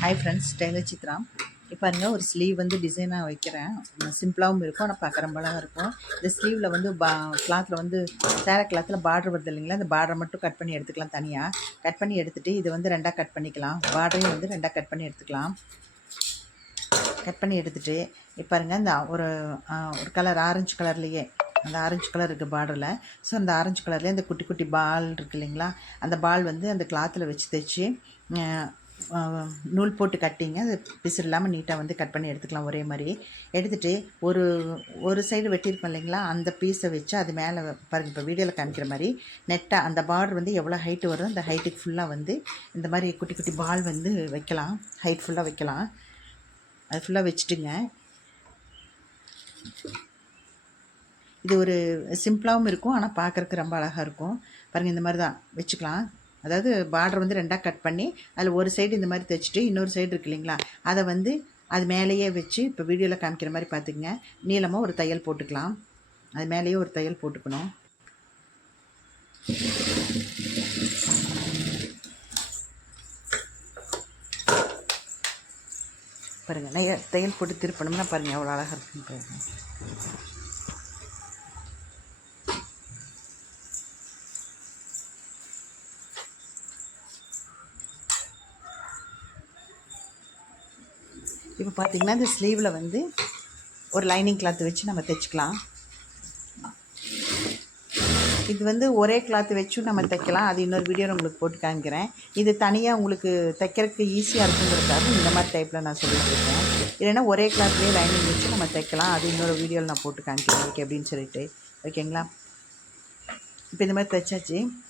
Hi friends, Taylor Chitra. இப்போ பாருங்கள், ஒரு ஸ்லீவ் வந்து டிசைனாக வைக்கிறேன். சிம்பிளாகவும் இருக்கும், ஆனால் பார்க்குற பழகாக இருக்கும். இந்த ஸ்லீவில் வந்து கிளாத்தில் வந்து சேர கிளாத்தில் பார்டர் வருது இல்லைங்களா, அந்த பார்டரை மட்டும் கட் பண்ணி எடுத்துக்கலாம். தனியாக கட் பண்ணி எடுத்துகிட்டு இது வந்து ரெண்டாக கட் பண்ணிக்கலாம். பார்டரையும் வந்து ரெண்டாக கட் பண்ணி எடுத்துக்கலாம். கட் பண்ணி எடுத்துகிட்டு இப்போ பாருங்கள், இந்த ஒரு கலர் ஆரஞ்சு கலர்லேயே அந்த ஆரஞ்சு கலர் இருக்குது பார்டரில். ஸோ அந்த ஆரஞ்சு கலர்லேயே அந்த குட்டி குட்டி பால் இருக்குது இல்லைங்களா, அந்த பால் வந்து அந்த கிளாத்தில் வச்சு தைச்சி நூல் போட்டு கட்டிங்க. அது பிசுறு இல்லாமல் நீட்டாக வந்து கட் பண்ணி எடுத்துக்கலாம். ஒரே மாதிரி எடுத்துகிட்டு ஒரு சைடு வெட்டியிருக்கோம் இல்லைங்களா, அந்த பீஸை வச்சு அது மேலே பாருங்கள், இப்போ வீடியோவில் காமிக்கிற மாதிரி நெட்டாக அந்த பார்டர் வந்து எவ்வளோ ஹைட்டு வருதோ அந்த ஹைட்டுக்கு ஃபுல்லாக வந்து இந்த மாதிரி குட்டி குட்டி பால் வந்து வைக்கலாம். ஹைட் ஃபுல்லாக வைக்கலாம். அது ஃபுல்லாக வச்சுட்டுங்க. இது ஒரு சிம்பிளாகவும் இருக்கும், ஆனால் பார்க்குறக்கு ரொம்ப அழகாக இருக்கும். பாருங்கள், இந்த மாதிரி தான் வச்சுக்கலாம். அதாவது பார்டர் வந்து ரெண்டாக கட் பண்ணி அதில் ஒரு சைடு இந்த மாதிரி தைச்சிட்டு இன்னொரு சைடு இருக்குது இல்லைங்களா, அதை வந்து அது மேலேயே வச்சு இப்போ வீடியோவில் காமிக்கிற மாதிரி பார்த்துக்குங்க. நீளமாக ஒரு தையல் போட்டுக்கலாம். அது மேலேயே ஒரு தையல் போட்டுக்கணும். பாருங்கள், தையல் போட்டு திருப்பணும்னா பாருங்கள் எவ்வளோ அழகாக இருக்குன்னு பாருங்கள். இப்போ பார்த்திங்கன்னா இந்த ஸ்லீவில் வந்து ஒரு லைனிங் கிளாத் வச்சு நம்ம தைச்சிக்கலாம். இது வந்து ஒரே கிளாத் வச்சும் நம்ம தைக்கலாம். அது இன்னொரு வீடியோவில் உங்களுக்கு போட்டு காமிக்கிறேன். இது தனியாக உங்களுக்கு தைக்கிறதுக்கு ஈஸியாக இருக்குங்கிறதுக்காக இந்த மாதிரி டைப்பில் நான் சொல்லிட்டு இருக்கேன். இல்லைன்னா ஒரே கிளாத்லேயே லைனிங் வச்சு நம்ம தைக்கலாம். அது இன்னொரு வீடியோவில் நான் போட்டு காமிக்கிறேன் ஓகே அப்படின்னு சொல்லிட்டு. ஓகேங்களா, இப்போ இந்த மாதிரி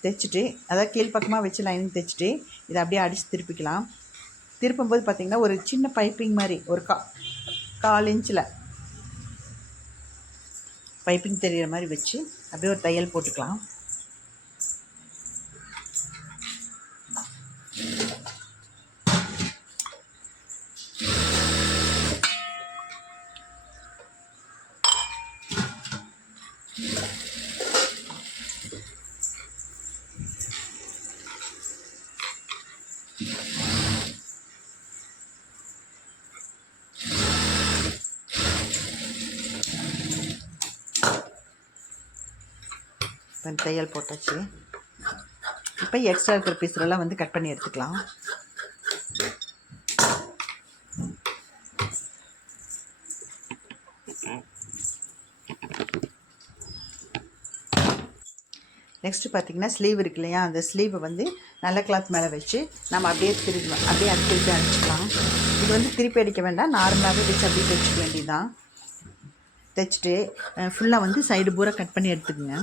தைச்சிட்டு அதாவது கீழ்ப்பக்கமாக வச்சு லைனிங் தைச்சிட்டு இதை அப்படியே அடித்து திருப்பிக்கலாம். திருப்பும்போது பார்த்திங்கன்னா ஒரு சின்ன பைப்பிங் மாதிரி ஒரு 1/4 இன்ச்சில் பைப்பிங் தெரிகிற மாதிரி வச்சு அப்படியே ஒரு தையல் போட்டுக்கலாம். தையல் போட்டாச்சு. இப்போ எக்ஸ்ட்ரா இருக்கிற பீஸ்லாம் வந்து கட் பண்ணி எடுத்துக்கலாம். நெக்ஸ்ட்டு பார்த்திங்கன்னா ஸ்லீவ் இருக்கு இல்லையா, அந்த ஸ்லீவை வந்து நல்ல கிளாத் மேலே வச்சு நம்ம அப்படியே அப்படியே அது திருப்பி அடிச்சுக்கலாம். இது வந்து திருப்பி அடிக்க வேண்டாம், நார்மலாகவே வச்சு அப்படியே தைச்சிக்க வேண்டியதுதான். தைச்சிட்டு ஃபுல்லாக வந்து சைடு பூரா கட் பண்ணி எடுத்துக்கோங்க.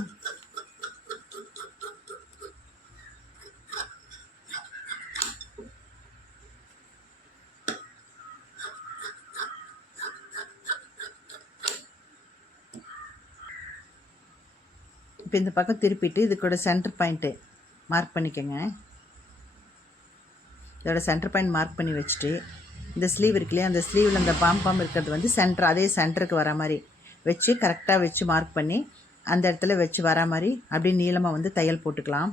இப்போ இந்த பக்கம் திருப்பிட்டு இதுக்கூட சென்டர் பாயிண்ட்டு மார்க் பண்ணிக்கோங்க. இதோட சென்டர் பாயிண்ட் மார்க் பண்ணி வச்சுட்டு இந்த ஸ்லீவ் இருக்கு இல்லையா, அந்த ஸ்லீவில் அந்த பாம் இருக்கிறது வந்து அதே சென்டருக்கு வர மாதிரி வச்சு கரெக்டாக வச்சு மார்க் பண்ணி அந்த இடத்துல வச்சு வர மாதிரி அப்படியே நீளமாக வந்து தையல் போட்டுக்கலாம்.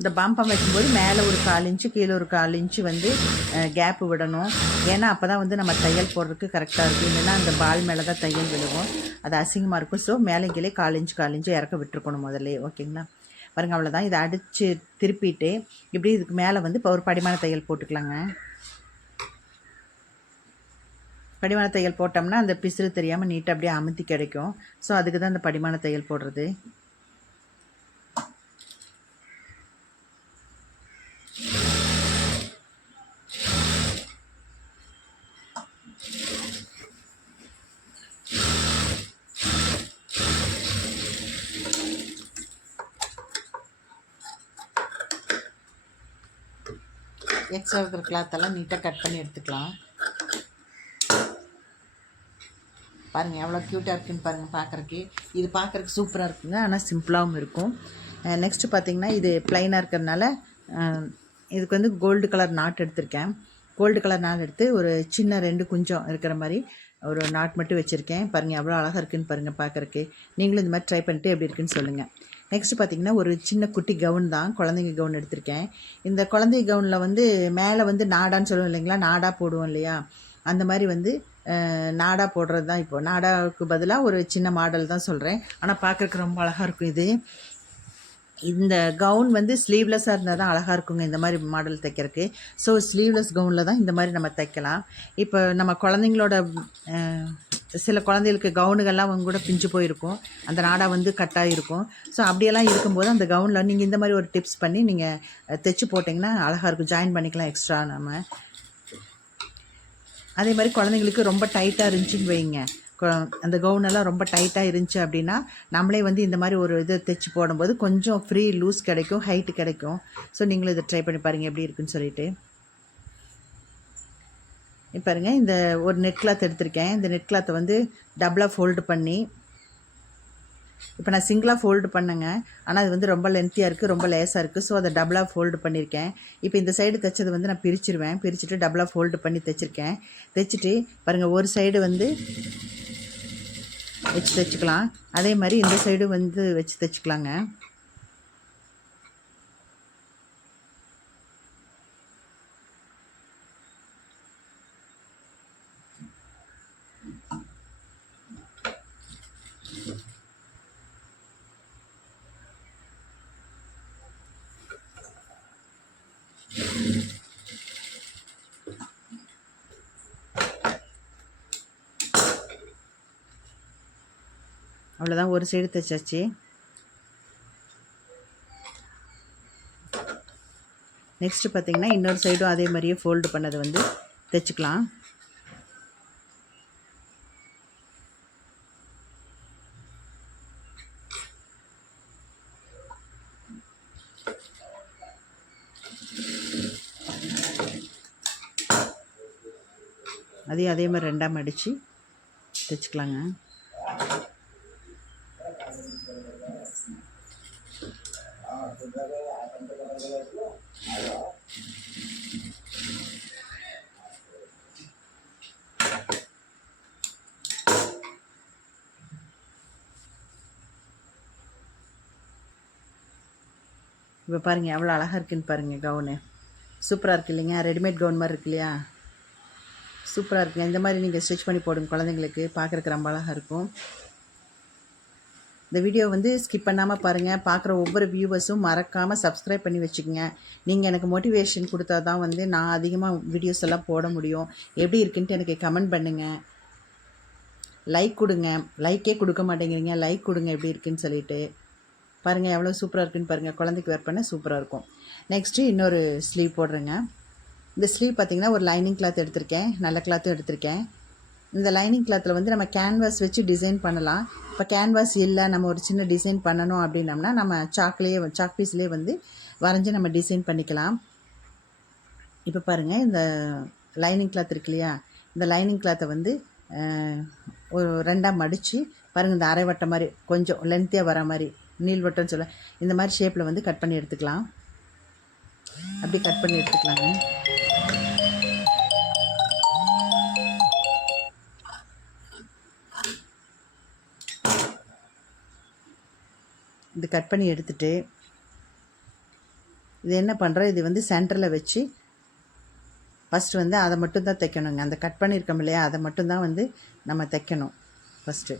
இந்த பாம்பம் வைக்கும்போது மேலே ஒரு 1/4 இன்ச்சு கீழே ஒரு 1/4 இன்ச்சு வந்து கேப்பு விடணும். ஏன்னா அப்போ தான் வந்து நம்ம தையல் போடுறதுக்கு கரெக்டாக இருக்கும். இல்லைன்னா அந்த பால் மேலே தான் தையல் விழுகும், அது அசிங்கமாக இருக்கும். ஸோ மேலே கீழே 1/4 இன்ச்சு இறக்க விட்டுருக்கணும் முதல்ல. ஓகேங்களா, பாருங்க அவ்வளோதான். இதை அடித்து திருப்பிட்டு இப்படி இதுக்கு மேலே வந்து இப்போ ஒரு படிமான தையல் போட்டுக்கலாங்க. படிமான தையல் போட்டோம்னா அந்த பிசுறு தெரியாமல் நீட்டாக அப்படியே அமுத்தி கிடைக்கும். ஸோ அதுக்கு தான் அந்த படிமான தையல் போடுறது. எக்ஸ்ட்ரா இருக்கிற கிளாத்தெல்லாம் நீட்டாக கட் பண்ணி எடுத்துக்கலாம். பாருங்கள் எவ்வளோ க்யூட்டாக இருக்குன்னு பாருங்கள் பார்க்குறக்கு. இது பார்க்குறக்கு சூப்பராக இருக்குங்க, ஆனால் சிம்பிளாகவும் இருக்கும். நெக்ஸ்ட்டு பார்த்திங்கன்னா இது ப்ளைனாக இருக்கிறதுனால இதுக்கு வந்து கோல்டு கலர் நாட் எடுத்திருக்கேன். கோல்டு கலர் நாட் எடுத்து ஒரு சின்ன 2 குஞ்சம் இருக்கிற மாதிரி ஒரு நாட் மட்டும் வச்சுருக்கேன். பாருங்கள் எவ்வளோ அழகாக இருக்குதுன்னு பாருங்கள் பார்க்குறக்கு. நீங்களும் இந்த மாதிரி ட்ரை பண்ணிட்டு எப்படி இருக்குன்னு சொல்லுங்கள். நெக்ஸ்ட் பார்த்திங்கன்னா ஒரு சின்ன குட்டி கவுன் தான், குழந்தைங்க கவுன் எடுத்திருக்கேன். இந்த குழந்தை கவுனில் வந்து மேலே வந்து நாடான்னு சொல்லுவோம் இல்லைங்களா, நாடா போடுவோம் இல்லையா, அந்த மாதிரி வந்து நாடா போடுறது தான். இப்போ நாடாவுக்கு பதிலாக ஒரு சின்ன மாடல் தான் சொல்கிறேன். ஆனால் பார்க்குறக்கு ரொம்ப அழகாக இருக்கும் இது. இந்த கவுன் வந்து ஸ்லீவ்லெஸ்ஸாக இருந்தால் தான் அழகாக இருக்குங்க இந்த மாதிரி மாடல் தைக்கிறதுக்கு. ஸோ ஸ்லீவ்லெஸ் கவுனில் தான் இந்த மாதிரி நம்ம தைக்கலாம். இப்போ நம்ம குழந்தைங்களோட சில குழந்தைகளுக்கு கவுனுகள்லாம் அவங்க கூட பிஞ்சு போயிருக்கும், அந்த நாடா வந்து கட்டாக இருக்கும். ஸோ அப்படியெல்லாம் இருக்கும்போது அந்த கவுனில் நீங்கள் இந்த மாதிரி ஒரு டிப்ஸ் பண்ணி நீங்கள் தைச்சி போட்டிங்கன்னா அழகாக இருக்கும். ஜாயின் பண்ணிக்கலாம் எக்ஸ்ட்ரா நம்ம. அதே மாதிரி குழந்தைங்களுக்கு ரொம்ப டைட்டாக இருந்துச்சுன்னு வைங்க, அந்த கவுனெல்லாம் ரொம்ப டைட்டாக இருந்துச்சு அப்படின்னா நம்மளே வந்து இந்த மாதிரி ஒரு இது தைச்சி போடும்போது கொஞ்சம் ஃப்ரீ லூஸ் கிடைக்கும், ஹைட்டு கிடைக்கும். ஸோ நீங்களும் இதை ட்ரை பண்ணி பாருங்கள் எப்படி இருக்குன்னு சொல்லிட்டு. பாருங்கள், இந்த ஒரு நெட் கிளாத் எடுத்திருக்கேன். இந்த நெட் கிளாத்தை வந்து டபுளாக ஃபோல்டு பண்ணி, இப்போ நான் சிங்கிளாக ஃபோல்டு பண்ணேங்க, ஆனால் அது வந்து ரொம்ப லென்த்தியாக இருக்குது, ரொம்ப லேஸாக இருக்குது. ஸோ அதை டபுளாக ஃபோல்டு பண்ணியிருக்கேன். இப்போ இந்த சைடு தைச்சது வந்து நான் பிரிச்சுருவேன், பிரிச்சுட்டு டபுளாக ஃபோல்டு பண்ணி தைச்சிருக்கேன். தைச்சிட்டு பாருங்கள், ஒரு சைடு வந்து வச்சு தைச்சிக்கலாம், அதே மாதிரி இந்த சைடு வந்து வச்சு தைச்சிக்கலாங்க. அவ்வளோதான், ஒரு சைடு தைச்சாச்சு. நெக்ஸ்ட்டு பார்த்திங்கன்னா இன்னொரு சைடும் அதே மாதிரியே ஃபோல்டு பண்ணதை வந்து தைச்சிக்கலாம். அதையும் அதே மாதிரி ரெண்டாக மடித்து தைச்சிக்கலாங்க. இப்போ பாருங்கள் எவ்வளோ அழகாக இருக்குன்னு பாருங்கள், கவுனு சூப்பராக இருக்குது இல்லைங்க. ரெடிமேட் கவுன் மாதிரி இருக்கு இல்லையா, சூப்பராக இருக்குங்க. இந்த மாதிரி நீங்கள் ஸ்டிச் பண்ணி போடுங்க குழந்தைங்களுக்கு, பார்க்குறக்கு ரொம்ப அழகாக இருக்கும். இந்த வீடியோ வந்து ஸ்கிப் பண்ணாமல் பாருங்கள். பார்க்குற ஒவ்வொரு வியூவர்ஸும் மறக்காமல் சப்ஸ்கிரைப் பண்ணி வச்சுக்கோங்க. நீங்கள் எனக்கு மோட்டிவேஷன் கொடுத்தா தான் வந்து நான் அதிகமாக வீடியோஸ் எல்லாம் போட முடியும். எப்படி இருக்குன்ட்டு எனக்கு கமெண்ட் பண்ணுங்கள், லைக் கொடுங்க. லைக்கே கொடுக்க மாட்டேங்கிறீங்க, லைக் கொடுங்க எப்படி இருக்குன்னு சொல்லிட்டு. பாருங்கள் எவ்வளோ சூப்பராக இருக்குன்னு பாருங்கள், குழந்தைக்கு வேர் பண்ண சூப்பராக இருக்கும். நெக்ஸ்ட்டு இன்னொரு ஸ்லீவ் போடுறேங்க. இந்த ஸ்லீவ் பார்த்திங்கன்னா ஒரு லைனிங் கிளாத் எடுத்திருக்கேன், நல்ல கிளாத்தும் எடுத்திருக்கேன். இந்த லைனிங் கிளாத்தில் வந்து நம்ம கேன்வாஸ் வச்சு டிசைன் பண்ணலாம். இப்போ கேன்வாஸ் இல்லை, நம்ம ஒரு சின்ன டிசைன் பண்ணணும் அப்படின்னம்னா நம்ம சாக் பீஸ்லேயே வந்து வரைஞ்சி நம்ம டிசைன் பண்ணிக்கலாம். இப்போ பாருங்கள், இந்த லைனிங் கிளாத் இருக்கு இல்லையா, இந்த லைனிங் கிளாத்தை வந்து ஒரு ரெண்டாக மடித்து பாருங்கள், இந்த அரை வட்டம் மாதிரி கொஞ்சம் லென்த்தியாக வர மாதிரி, நீள்வட்டம்னு சொல்ல, இந்த மாதிரி ஷேப்பில் வந்து கட் பண்ணி எடுத்துக்கலாம். அப்படி கட் பண்ணி எடுத்துக்கலாங்க. இது கட் பண்ணி எடுத்துட்டு இது என்ன பண்ணுறேன், இது வந்து சென்டரில் வச்சு ஃபஸ்ட்டு வந்து அதை மட்டும்தான் தைக்கணுங்க. அந்த கட் பண்ணியிருக்கோம் இல்லையா, அதை மட்டும்தான் வந்து நம்ம தைக்கணும் ஃபஸ்ட்டு.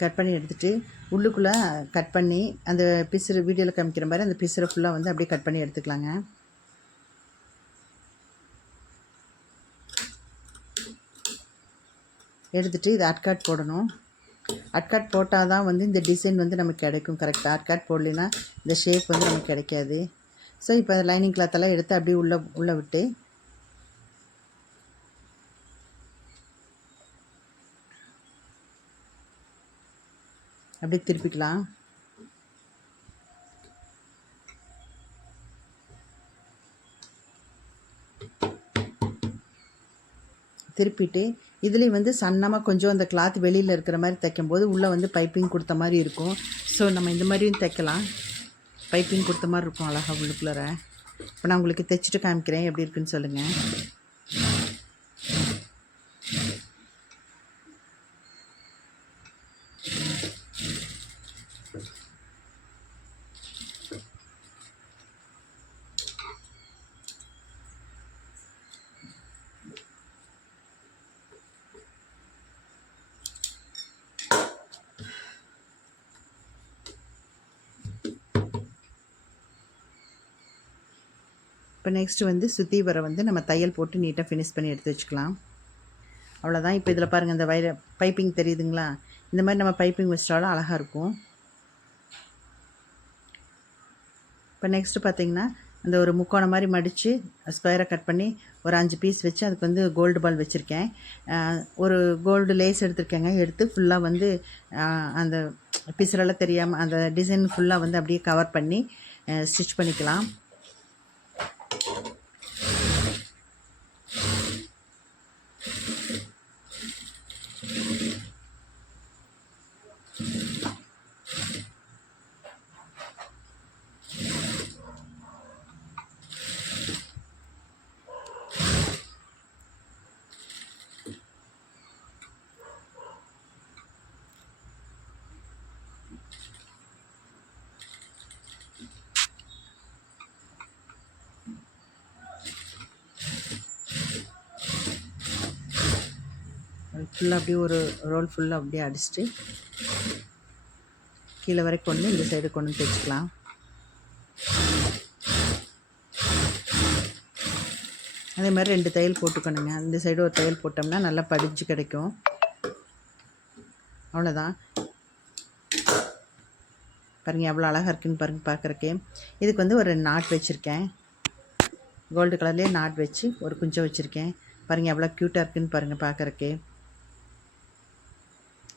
கட் பண்ணி எடுத்துகிட்டு உள்ளுக்குள்ளே கட் பண்ணி அந்த பிசுறு வீடியோவில் காமிக்கிற மாதிரி அந்த பிசுரை ஃபுல்லாக வந்து அப்படியே கட் பண்ணி எடுத்துக்கலாங்க. எடுத்துகிட்டு இது அட்காட் போடணும். அட்காட் போட்டால் தான் வந்து இந்த டிசைன் வந்து நமக்கு கிடைக்கும் கரெக்டாக. அட்காட் போடலைன்னா இந்த ஷேப் வந்து நமக்கு கிடைக்காது. ஸோ இப்போ லைனிங் கிளாத்தெல்லாம் எடுத்து அப்படியே உள்ளே விட்டு அப்படியே திருப்பிக்கலாம். திருப்பிட்டு இதுலேயும் வந்து சன்னமாக கொஞ்சம் அந்த கிளாத் வெளியில் இருக்கிற மாதிரி தைக்கும்போது உள்ளே வந்து பைப்பிங் கொடுத்த மாதிரி இருக்கும். ஸோ நம்ம இந்த மாதிரியும் தைக்கலாம். பைப்பிங் கொடுத்த மாதிரி இருக்கும் அழகாக உள்ளுக்குள்ளார. இப்போ நான் உங்களுக்கு தைச்சிட்டு காமிக்கிறேன் எப்படி இருக்குன்னு சொல்லுங்கள். இப்போ நெக்ஸ்ட்டு வந்து சுற்றி வர வந்து நம்ம தையல் போட்டு நீட்டாக ஃபினிஷ் பண்ணி எடுத்து வச்சுக்கலாம். அவ்வளோதான். இப்போ இதில் பாருங்கள், இந்த பைப்பிங் தெரியுதுங்களா? இந்த மாதிரி நம்ம பைப்பிங் வச்சிட்டாலும் அழகாக இருக்கும். இப்போ நெக்ஸ்ட்டு பார்த்திங்கன்னா அந்த ஒரு முக்கோணம் மாதிரி மடித்து ஸ்கொயரை கட் பண்ணி ஒரு 5 பீஸ் வச்சு அதுக்கு வந்து கோல்டு பால் வச்சுருக்கேன். ஒரு கோல்டு லேஸ் எடுத்துருக்கேங்க. எடுத்து ஃபுல்லாக வந்து அந்த பிசுறெல்லாம் தெரியாமல் அந்த டிசைன் ஃபுல்லாக வந்து அப்படியே கவர் பண்ணி ஸ்டிச் பண்ணிக்கலாம். ஃபுல்லாக அப்படியே ஒரு ரோல் ஃபுல்லாக அப்படியே அடிச்சுட்டு கீழே வரைக்கும் கொண்டு இந்த சைடு கொண்டு தைச்சிக்கலாம். அதே மாதிரி 2 தையல் போட்டுக்கணுங்க. இந்த சைடு ஒரு தையல் போட்டோம்னா நல்லா படிஞ்சு கிடைக்கும். அவ்வளோதான். பாருங்கள் எவ்வளோ அழகாக இருக்குதுன்னு பாருங்கள் பார்க்குறக்கே. இதுக்கு வந்து ஒரு நாட் வச்சுருக்கேன். கோல்டு கலர்லேயே நாட் வச்சு ஒரு குஞ்சம் வச்சுருக்கேன். பாருங்கள் எவ்வளோ க்யூட்டாக இருக்குதுன்னு பாருங்கள் பார்க்குறக்கே.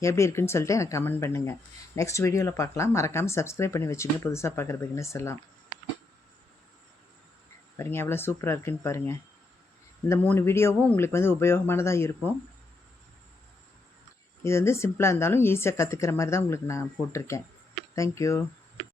எப்படி இருக்குன்னு சொல்லிட்டு எனக்கு கமெண்ட் பண்ணுங்கள். நெக்ஸ்ட் வீடியோவில் பார்க்கலாம். மறக்காமல் சப்ஸ்கிரைப் பண்ணி வச்சுங்க புதுசாக பார்க்குற பிகினர்ஸ் எல்லாம். பாருங்கள் எவ்வளோ சூப்பராக இருக்குதுன்னு பாருங்கள். இந்த 3 வீடியோவும் உங்களுக்கு வந்து உபயோகமானதாக இருக்கும். இது வந்து சிம்பிளாக இருந்தாலும் ஈஸியாக கற்றுக்கிற மாதிரி தான் உங்களுக்கு நான் போட்டிருக்கேன். தேங்க்யூ.